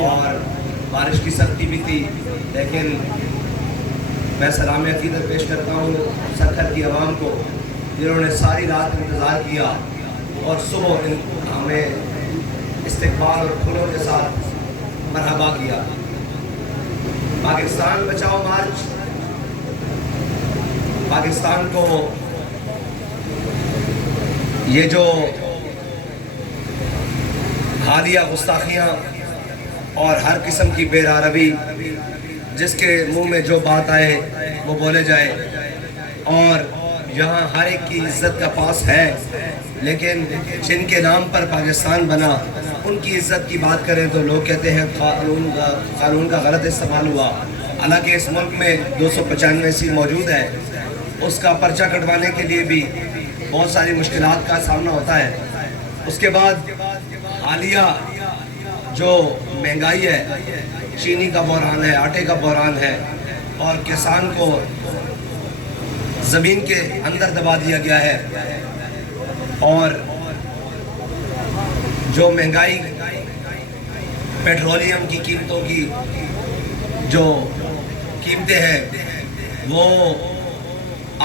اور بارش کی سختی بھی تھی، لیکن میں سلام عقیدت پیش کرتا ہوں سرکھر کی عوام کو، جنہوں نے ساری رات انتظار کیا اور صبح ہمیں استقبال اور پھولوں کے ساتھ مرحبا کیا۔ پاکستان بچاؤ مارچ پاکستان کو یہ جو حالیہ گستاخیاں اور ہر قسم کی بے روی، جس کے منہ میں جو بات آئے وہ بولے جائے، اور یہاں ہر ایک کی عزت کا پاس ہے، لیکن جن کے نام پر پاکستان بنا ان کی عزت کی بات کریں تو لوگ کہتے ہیں قانون کا غلط استعمال ہوا۔ حالانکہ اس ملک میں 295 سیٹ موجود ہے، اس کا پرچہ کٹوانے کے لیے بھی بہت ساری مشکلات کا سامنا ہوتا ہے۔ اس کے بعد حالیہ جو مہنگائی ہے، چینی کا بحران ہے، آٹے کا بحران ہے، اور کسان کو زمین کے اندر دبا دیا گیا ہے، اور جو مہنگائی پیٹرولیم کی قیمتوں کی جو قیمتیں ہیں وہ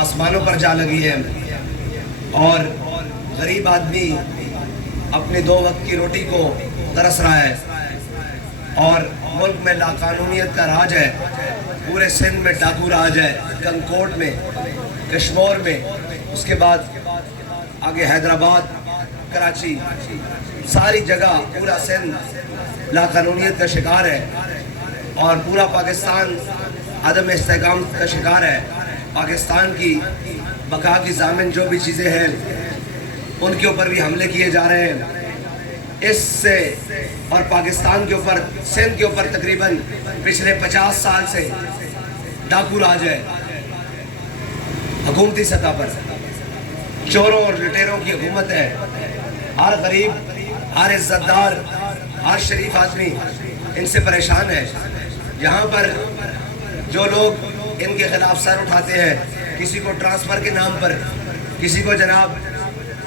آسمانوں پر جا لگی ہیں، اور غریب آدمی اپنے 2 وقت کی روٹی کو ترس رہا ہے، اور ملک میں لاقانونیت کا راج ہے۔ پورے سندھ میں ڈاکو راج ہے، کنکوٹ میں، کشمور میں، اس کے بعد آگے حیدرآباد، کراچی، ساری جگہ پورا سندھ لاقانونیت کا شکار ہے، اور پورا پاکستان عدم استحکام کا شکار ہے۔ پاکستان کی بقا کی ضامن جو بھی چیزیں ہیں ان کے اوپر بھی حملے کیے جا رہے ہیں۔ اس سے اور پاکستان کے اوپر، سندھ کے اوپر تقریباً پچھلے 50 سال سے ڈاکو راج ہے، حکومتی سطح پر چوروں اور لٹیروں کی حکومت ہے۔ ہر غریب، ہر عزت دار، ہر شریف آدمی ان سے پریشان ہے۔ یہاں پر جو لوگ ان کے خلاف سر اٹھاتے ہیں، کسی کو ٹرانسفر کے نام پر، کسی کو جناب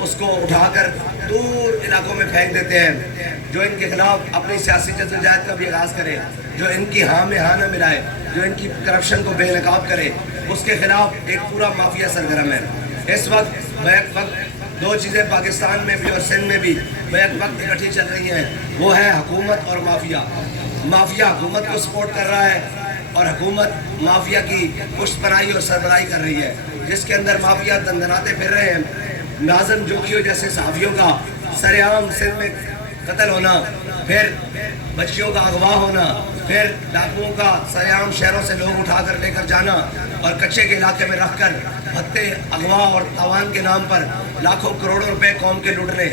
اس کو اٹھا کر دور علاقوں میں پھینک دیتے ہیں، جو ان کے خلاف اپنی سیاسی جدوجہد کا بھی آغاز کرے، جو ان کی ہاں میں ہاں نہ ملائے، جو ان کی کرپشن کو بے نقاب کرے، اس کے خلاف ایک پورا مافیا سرگرم ہے۔ اس وقت بیک وقت 2 چیزیں پاکستان میں بھی اور سندھ میں بھی بیک وقت اکٹھی چل رہی ہیں، وہ ہے حکومت اور مافیا۔ مافیا حکومت کو سپورٹ کر رہا ہے اور حکومت مافیا کی پشت پناہی اور سربراہی کر رہی ہے، جس کے اندر مافیا دندناتے پھر رہے ہیں۔ ناظم جوکیو جیسے صحافیوں کا سر عام سندھ میں قتل ہونا، پھر بچیوں کا اغوا ہونا، پھر ڈاکوؤں کا سر عام شہروں سے لوگ اٹھا کر لے کر جانا اور کچے کے علاقے میں رکھ کر بھتے، اغوا اور تاوان کے نام پر لاکھوں کروڑوں روپے قوم کے لوٹنے،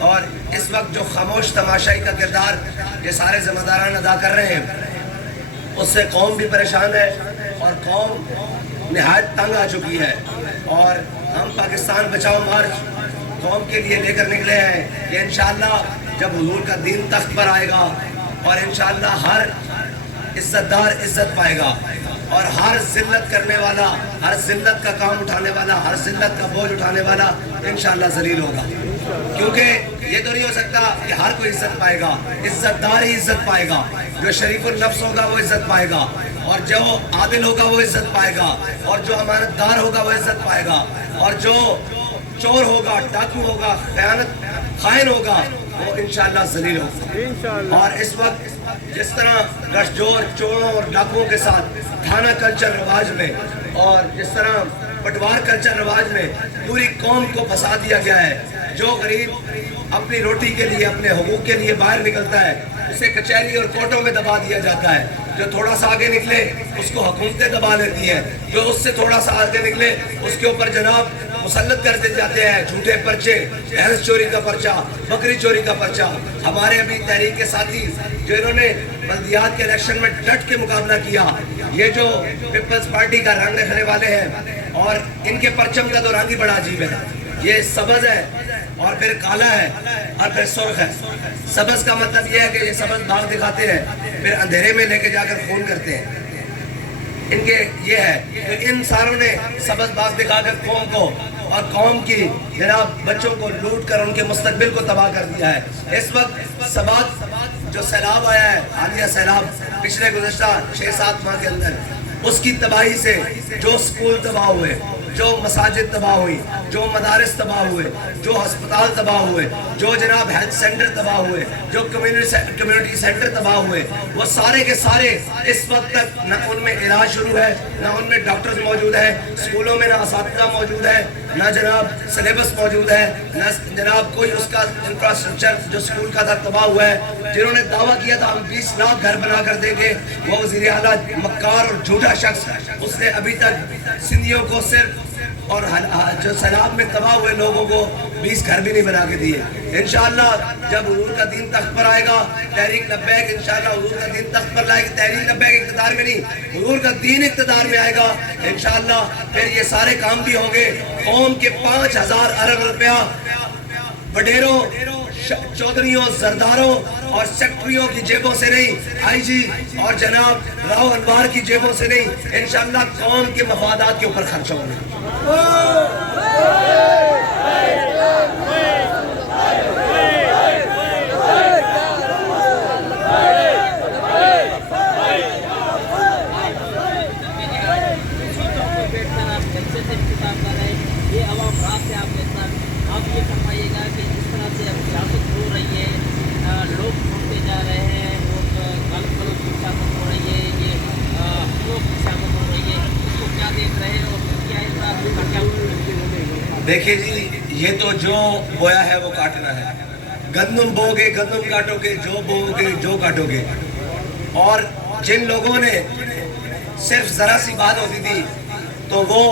اور اس وقت جو خاموش تماشائی کا کردار یہ سارے ذمہ داران ادا کر رہے ہیں، اس سے قوم بھی پریشان ہے اور قوم نہایت تنگ آ چکی ہے۔ اور ہم پاکستان بچاؤ مارچ قوم کے لیے لے کر نکلے ہیں کہ انشاءاللہ جب حضور کا دین تخت پر آئے گا اور انشاءاللہ ہر عزت دار عزت پائے گا، اور ہر ذلت کرنے والا، ہر ذلت کا کام اٹھانے والا، ہر ذلت کا بوجھ اٹھانے والا انشاءاللہ ذلیل ہوگا۔ کیونکہ یہ تو نہیں ہو سکتا کہ ہر کوئی عزت پائے گا، عزت دار ہی عزت پائے گا۔ جو شریف النفس ہوگا وہ عزت پائے گا، اور جو عادل ہوگا وہ عزت پائے گا، اور جو امانت دار ہوگا وہ عزت پائے گا، اور جو چور ہوگا، ڈاکو ہوگا، خیانت خائن ہوگا وہ انشاءاللہ ذلیل ہوگا۔ اور اس وقت جس طرح گٹھ جور چوروں اور ڈاکوؤں کے ساتھ تھانہ کلچر رواج میں، اور جس طرح پٹوار کلچر رواج میں پوری قوم کو پھنسا دیا گیا ہے، جو غریب اپنی روٹی کے لیے، اپنے حقوق کے لیے باہر نکلتا ہے اسے کچہری اور کورٹوں میں دبا دیا جاتا ہے، جو تھوڑا سا آگے نکلے اس کو حکومتیں دبا لیتی ہیں، جو اس سے تھوڑا سا آگے نکلے اس کے اوپر جناب مسلط کر دیے جاتے ہیں جھوٹے پرچے، بھینس چوری کا پرچہ، بکری چوری کا پرچہ۔ ہمارے ابھی تحریک کے ساتھی جو انہوں نے بلدیات کے الیکشن میں ڈٹ کے مقابلہ کیا، یہ جو پیپلز پارٹی کا رنگ رکھنے والے ہیں، اور ان کے پرچم کا تو رنگ ہی بڑا عجیب ہے، یہ سبز ہے اور پھر کالا ہے اور پھر سرخ ہے۔ سبز کا مطلب یہ ہے کہ یہ سبز باغ دکھاتے ہیں، پھر اندھیرے میں لے کے جا کر خون کرتے ہیں، ان کے یہ ہے کہ ان ساروں نے سبز باغ دکھا کر قوم کو اور قوم کی جناب بچوں کو لوٹ کر ان کے مستقبل کو تباہ کر دیا ہے۔ اس وقت سبات جو سیلاب آیا ہے، حالیہ سیلاب پچھلے گزشتہ 6-7 ماہ کے اندر، اس کی تباہی سے جو سکول تباہ ہوئے، جو مساجد تباہ ہوئی، جو مدارس تباہ ہوئے، جو ہسپتال تباہ ہوئے، جو جناب ہیلتھ سینٹر تباہ ہوئے، جو کمیونٹی سینٹر تباہ ہوئے، وہ سارے کے سارے اس وقت تک نہ ان میں علاج شروع ہے، نہ ان میں ڈاکٹرز موجود ہیں، سکولوں میں نہ اساتذہ موجود ہے، نہ جناب سلیبس موجود ہے، نہ جناب کوئی اس کا انفراسٹرکچر جو سکول کا تھا تباہ ہوا ہے۔ جنہوں نے دعویٰ کیا تھا ہم 20 لاکھ گھر بنا کر دیں گے، وہ وزیر اعلیٰ مکار اور جھوٹا شخص، اس نے ابھی تک سندھیوں کو صرف اور جو سیلاب میں تباہ ہوئے لوگوں کو 20 گھر بھی نہیں بنا کے دیے۔ انشاءاللہ جب حضور کا دین تخت پر آئے گا، تحریک لبیک انشاءاللہ حضور کا دین تخت پر لائے گی، تحریک لبیک اقتدار میں نہیں، حضور کا دین اقتدار میں آئے گا انشاءاللہ، پھر یہ سارے کام بھی ہوں گے۔ قوم کے 5000 ارب روپیہ وڈیروں، چودھریوں، زرداروں اور سیکٹریوں کی جیبوں سے نہیں، آئی جی اور جناب راؤ انوار کی جیبوں سے نہیں، انشاءاللہ قوم کے مفادات کے اوپر خرچ ہوں گے۔ یہ عوام رات سے آپ کے ساتھ، آپ یہ فرمائیے گا کہ جس طرح سے اب سیاست ہو رہی ہے، لوگ چھوڑتے جا رہے ہیں، غلط کی سیاست ہو رہی ہے، یہ حقوق کی سیاست ہو رہی ہے، اس کو کیا دیکھ رہے ہیں اور کیا اس کا کیا؟ دیکھیں جی، یہ تو جو بویا ہے وہ کاٹنا ہے، گندم بو گے گندم کاٹو گے، جو بو گے جو کاٹو گے۔ اور جن لوگوں نے صرف ذرا سی بات ہوتی تھی تو وہ،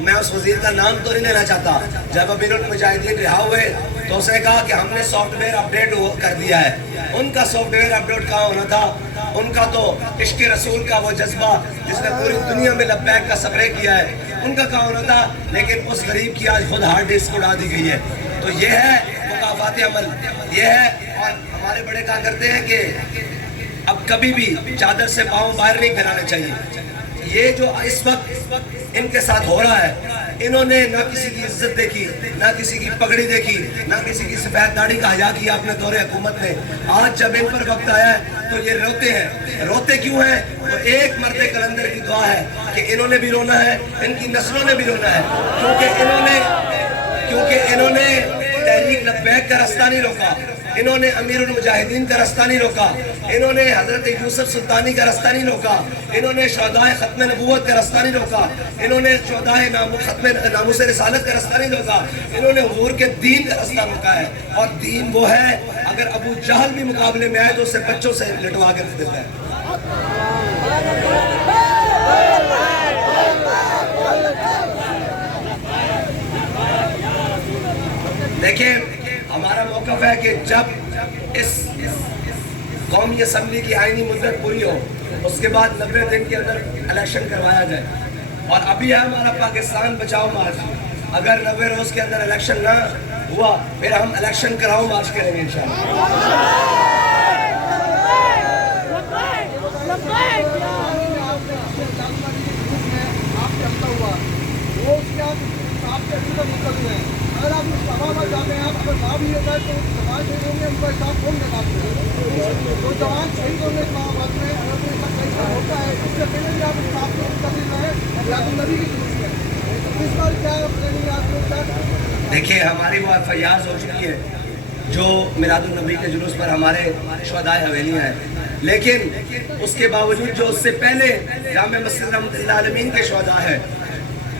میں اس وزیر کا نام تو نہیں لینا چاہتا، جب امیر المجاہدین رہا ہوئے تو اس نے کہا کہ ہم نے سافٹ ویئر اپڈیٹ کر دیا ہے۔ ان کا سافٹ ویئر اپڈیٹ کہاں ہونا تھا؟ ان کا تو عشق رسول کا وہ جذبہ جس نے پوری دنیا میں لبیک کا سپرے کیا ہے، ان کا کہاں ہونا تھا؟ لیکن اس غریب کی آج خود ہارڈ ڈسک اڑا دی گئی ہے۔ تو یہ ہے مکافات عمل، یہ ہے۔ اور ہمارے بڑے کہا کرتے ہیں کہ اب کبھی بھی چادر سے پاؤں باہر نہیں پھیلانے چاہیے۔ یہ جو اس وقت ان کے ساتھ ہو رہا ہے، انہوں نے نہ کسی کی عزت دیکھی، نہ کسی کی پگڑی دیکھی، نہ کسی کی سفید داڑھی کا حیا کیا اپنے دور حکومت میں۔ آج جب ان پر وقت آیا ہے تو یہ روتے ہیں۔ روتے کیوں ہیں؟ وہ ایک مرد کلندر کی دعا ہے کہ انہوں نے بھی رونا ہے، ان کی نسلوں نے بھی رونا ہے، کیونکہ انہوں نے تحریک لبیک کا راستہ نہیں روکا، انہوں نے امیر المجاہدین کا راستہ نہیں روکا، انہوں نے حضرت یوسف سلطانی کا راستہ نہیں روکا، انہوں نے شہدائے ختم نبوت کا راستہ نہیں روکا، انہوں نے شہدائے ختم ناموس رسالت کا راستہ نہیں روکا، انہوں نے حضور کے دین کا راستہ روکا ہے۔ اور دین وہ ہے، اگر ابو جہل بھی مقابلے میں آئے تو اسے بچوں سے لٹوا کے دیتا ہے۔ دیکھیں، ہمارا موقف ہے کہ جب اس قومی اسمبلی کی آئینی مدت پوری ہو، اس کے بعد 90 دن کے اندر الیکشن کروایا جائے۔ اور ابھی ہے ہمارا پاکستان بچاؤ مارچ، اگر 90 روز کے اندر الیکشن نہ ہوا پھر ہم الیکشن کراؤ مارچ کریں گے انشاءاللہ۔ اگر آپ اس سبھا میں جاتے ہیں، آپ اگر نام نہیں ہوتا ہے تو جوان شہید ہوں گے، ان کا حساب کون نکالتے ہیں؟ تو جوان شہید ہونے کے بعد میں اگر کوئی ایسا ہوتا ہے، اس سے پہلے بھی آپ اس بات کو کر دینا ہے میلاد النبی کی ضرورت ہے۔ اس بار کیا پلاننگ آپ لوگ کا؟ دیکھیے، ہماری وہ FIRs ہو چکی ہے جو میلاد النبی کے جلوس پر ہمارے شہدائے حویلیاں ہیں، لیکن اس کے باوجود جو اس سے پہلے جامع مسجد رحمت اللہ عالمین کے شہداء ہیں،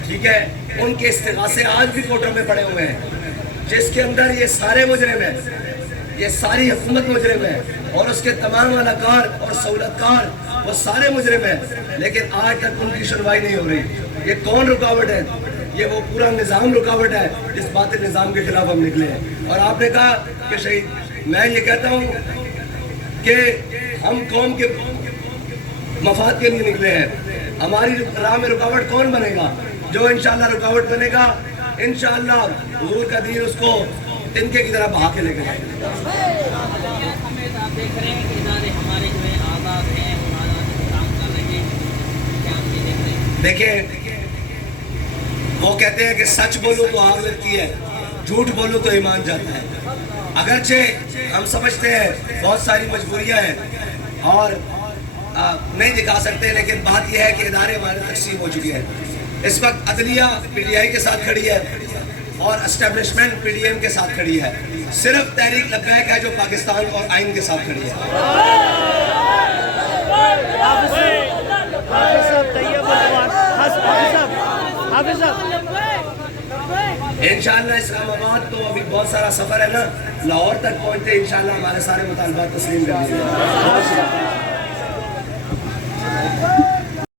ٹھیک ہے، ان کے استغاثے آج بھی کورٹوں میں پڑے ہوئے ہیں، جس کے اندر یہ سارے مجرم ہیں، یہ ساری حکومت مجرم ہے، اور اس کے تمام اہلکار اور سہولتکار وہ سارے مجرم ہیں، لیکن آج تک ان کی سنوائی نہیں ہو رہی۔ یہ کون رکاوٹ ہے؟ یہ وہ پورا نظام رکاوٹ ہے جس باطل نظام کے خلاف ہم نکلے ہیں۔ اور آپ نے کہا کہ شہید، میں یہ کہتا ہوں کہ ہم قوم کے مفاد کے لیے نکلے ہیں۔ ہماری راہ میں رکاوٹ کون بنے گا؟ جو انشاءاللہ رکاوٹ بنے گا، انشاءاللہ حضور کا دین اس کو تنکے کی طرح بہا کے لے کے جائے گا۔ آپ دیکھ رہے ہیں کہ ادارے ہمارے جو ہے آزاد ہیں، کام کر رہے ہیں، کیا آپ یہ دیکھ رہے ہیں؟ دیکھیں، وہ کہتے ہیں کہ سچ بولو تو آگ لگتی ہے، جھوٹ بولو تو ایمان جاتا ہے۔ اگرچہ ہم سمجھتے ہیں بہت ساری مجبوریاں ہیں اور نہیں دکھا سکتے، لیکن بات یہ ہے کہ ادارے ہمارے تقسیم ہو چکے ہیں. اس وقت عدلیہ پی ٹی آئی کے ساتھ کھڑی ہے اور اسٹیبلشمنٹ پی ڈی ایم کے ساتھ کھڑی ہے. صرف تحریک لبیک ہے جو پاکستان اور آئین کے ساتھ کھڑی ہے. انشاءاللہ اسلام آباد تو ابھی بہت سارا سفر ہے نا، لاہور تک پہنچتے انشاءاللہ ہمارے سارے مطالبات تسلیم کر دیے.